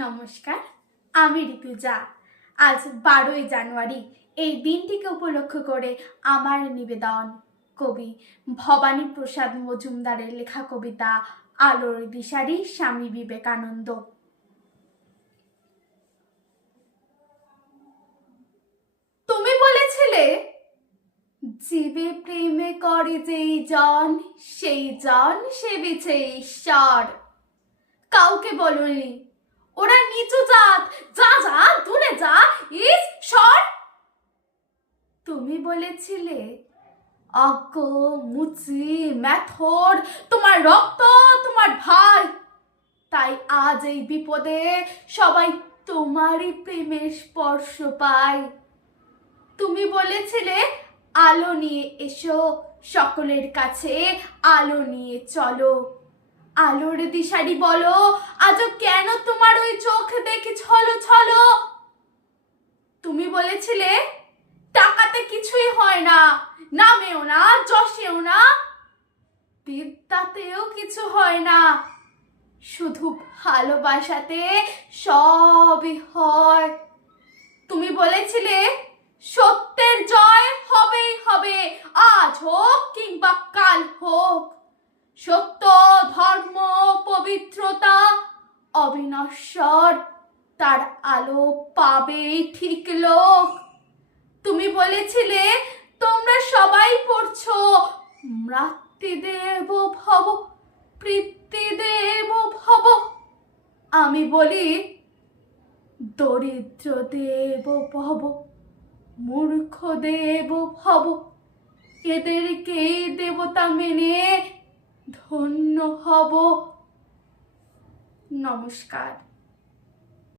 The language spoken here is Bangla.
নমস্কার, আমি ঋতুজা। আজ 12ই জানুয়ারি। এই দিনটিকে উপলক্ষ করে আমার নিবেদন কবি ভবানী প্রসাদ মজুমদারের লেখা কবিতা আলোর দিশারি স্বামী বিবেকানন্দ। তুমি বলেছিলে জীবে প্রেমে করে যেই জন সেই জন সেবিছে ঈশ্বর। কাউকে বলনি ওরা নিচু জাত, যা যা দূরে যা, ইস সর। তুমি বলেছিলে অজ্ঞ মুচি মেথর তোমার রক্ত তোমার ভাই, তাই আজ এই বিপদে সবাই তোমারই প্রেমের স্পর্শ পায়। তুমি বলেছিলে আলো নিয়ে এসো সকলের কাছে, আলো নিয়ে চলো। আলোর দিশারি বলো আজও কেন তোমার ওই চোখ দেখে ছলো ছলো। তুমি বলেছিলে টাকাতে কিছুই হয় না, নামেও না যশেও না, বিদ্যাতেও কিছু হয় না, শুধু ভালোবাসাতে সবই হয়। তুমি বলেছিলে সত্যের জয় হবেই হবে, আজ হোক কিংবা কাল হোক। সত্য ধর্ম পবিত্রতা অবিনশ্বর, তার আলো পাবে ঠিক লোক। তুমি বলেছিলে তোমরা সবাই পড়ছো মাতৃদেব ভব পিতৃদেব ভব। আমি বলি দরিদ্র দেব ভব মূর্খ দেব ভব। এদেরকে দেবতা মেনে ধন্য হব। নমস্কার।